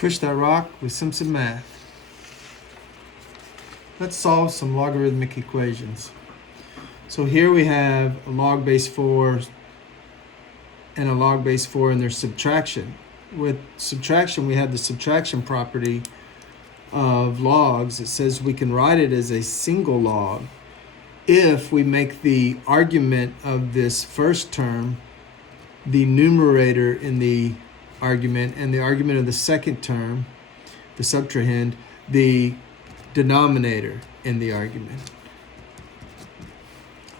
Push that rock with Simpson math. Let's solve some logarithmic equations. So here we have a log base 4 and a log base 4 and their subtraction. With subtraction, we have the subtraction property of logs. It says we can write it as a single log if we make the argument of this first term the numerator in the argument and the argument of the second term, the subtrahend, the denominator in the argument.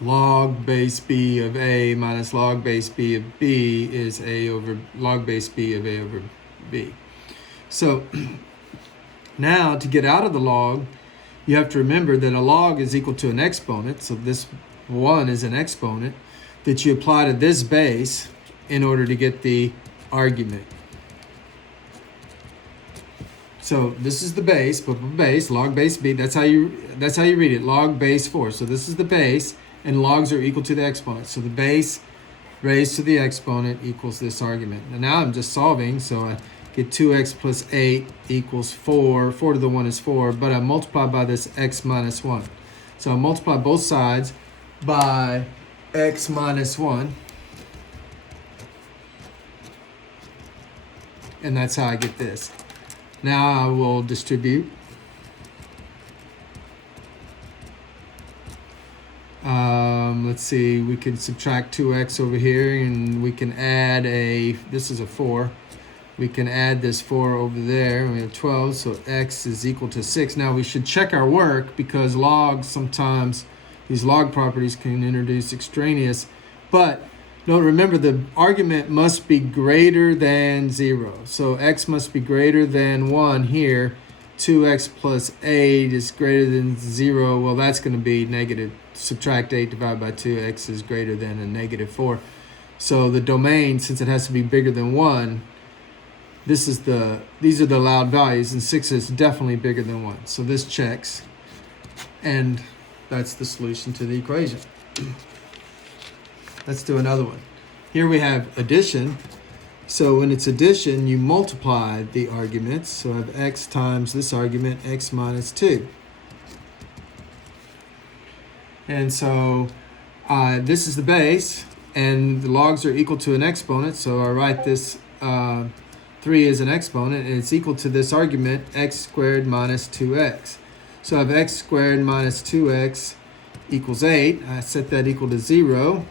Log base b of a minus log base b of b is a over log base b of a over b. So now to get out of the log, you have to remember that a log is equal to an exponent. So this 1 is an exponent that you apply to this base in order to get the argument. So this is the base, log base b. That's how you read it, log base 4. So this is the base, and logs are equal to the exponent. So the base raised to the exponent equals this argument. And now I'm just solving, so I get 2x plus 8 equals 4. 4 to the 1 is 4, but I multiply by this x minus 1. So I multiply both sides by x minus 1. And that's how I get this. Now I will distribute. Let's see, we can subtract 2x over here, and we can add this is a 4. We can add this 4 over there, and we have 12, so x is equal to 6. Now we should check our work, because logs sometimes, these log properties can introduce extraneous, but no, remember the argument must be greater than 0. So x must be greater than 1 here. 2x plus 8 is greater than 0. Well, that's going to be negative. Subtract 8 divided by 2. X is greater than a negative 4. So the domain, since it has to be bigger than 1, these are the allowed values, and 6 is definitely bigger than 1. So this checks, and that's the solution to the equation. Let's do another one. Here we have addition. So when it's addition, you multiply the arguments. So I have x times this argument, x minus 2. And so this is the base, and the logs are equal to an exponent. So I write this 3 as an exponent, and it's equal to this argument, x squared minus 2x. So I have x squared minus 2x equals 8. I set that equal to 0.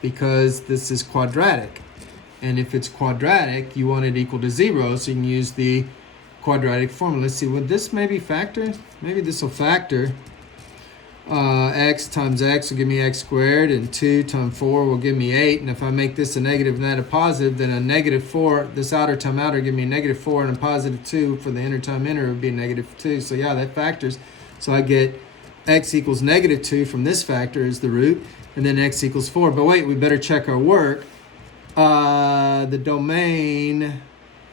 Because this is quadratic. And if it's quadratic, you want it equal to 0, so you can use the quadratic formula. Let's see, would this maybe factor? Maybe this will factor. X times x will give me x squared, and 2 times 4 will give me 8. And if I make this a negative and that a positive, then a negative 4, this outer time outer, give me a negative 4, and a positive 2 for the inner time inner would be a negative 2. So yeah, that factors. So I get x equals negative 2 from this factor is the root, and then x equals 4. But wait, we better check our work. The domain,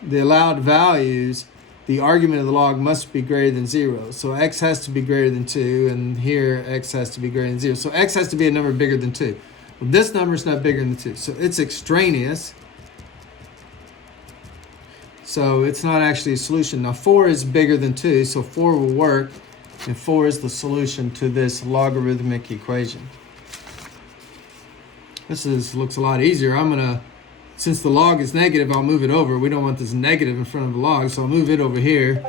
the allowed values, the argument of the log must be greater than 0. So x has to be greater than 2, and here x has to be greater than 0. So x has to be a number bigger than 2. Well, this number is not bigger than 2, so it's extraneous. So it's not actually a solution. Now 4 is bigger than 2, so 4 will work, and 4 is the solution to this logarithmic equation. This looks a lot easier. Since the log is negative, I'll move it over. We don't want this negative in front of the log, so I'll move it over here,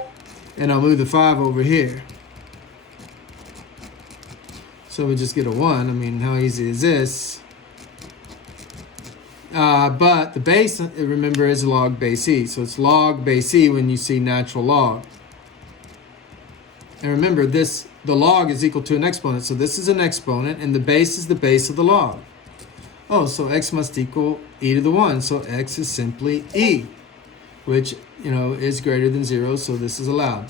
and I'll move the 5 over here. So we just get a 1. I mean, how easy is this? But the base, remember, is log base e. So it's log base e when you see natural log. And remember, the log is equal to an exponent. So this is an exponent, and the base is the base of the log. Oh, so x must equal e to the 1. So x is simply e, which, is greater than 0. So this is allowed.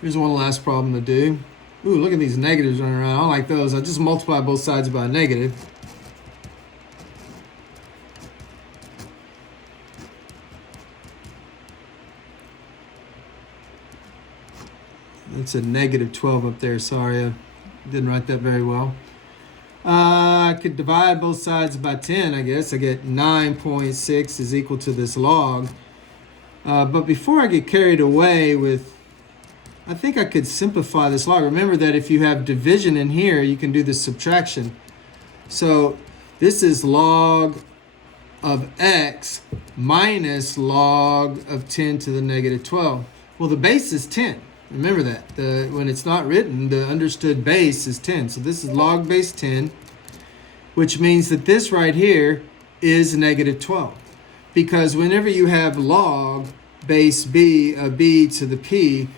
Here's one last problem to do. Ooh, look at these negatives running around. I don't like those. I just multiply both sides by a negative. It's a negative 12 up there. Sorry, I didn't write that very well. I could divide both sides by 10, I guess. I get 9.6 is equal to this log. But before I get carried away with, I think I could simplify this log. Remember that if you have division in here, you can do the subtraction. So this is log of x minus log of 10 to the negative 12. Well, the base is 10. Remember that. When it's not written, the understood base is 10. So this is log base 10, which means that this right here is negative 12. Because whenever you have log base b, b to the p,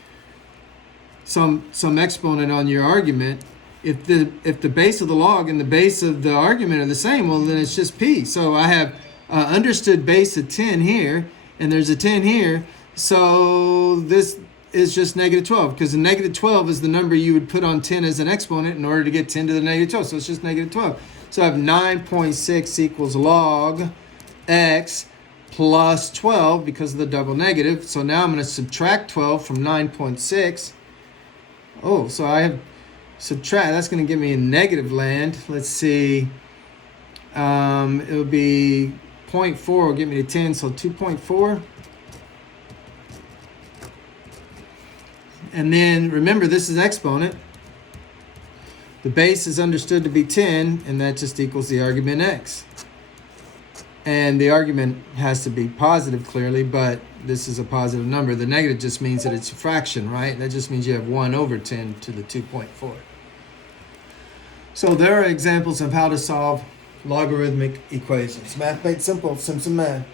some exponent on your argument, if the base of the log and the base of the argument are the same, well, then it's just p. So I have understood base of 10 here, and there's a 10 here. So this is just negative 12, because the negative 12 is the number you would put on 10 as an exponent in order to get 10 to the negative 12. So it's just negative 12. So I have 9.6 equals log x plus 12 because of the double negative. So now I'm going to subtract 12 from 9.6. Oh, so I have subtract. That's going to give me a negative land. Let's see. It will be 0.4 will get me to 10, so 2.4. And then remember, this is exponent. The base is understood to be 10, and that just equals the argument x. And the argument has to be positive, clearly, but this is a positive number. The negative just means that it's a fraction, right? That just means you have 1 over 10 to the 2.4. So there are examples of how to solve logarithmic equations. Math made simple, Simpson Math.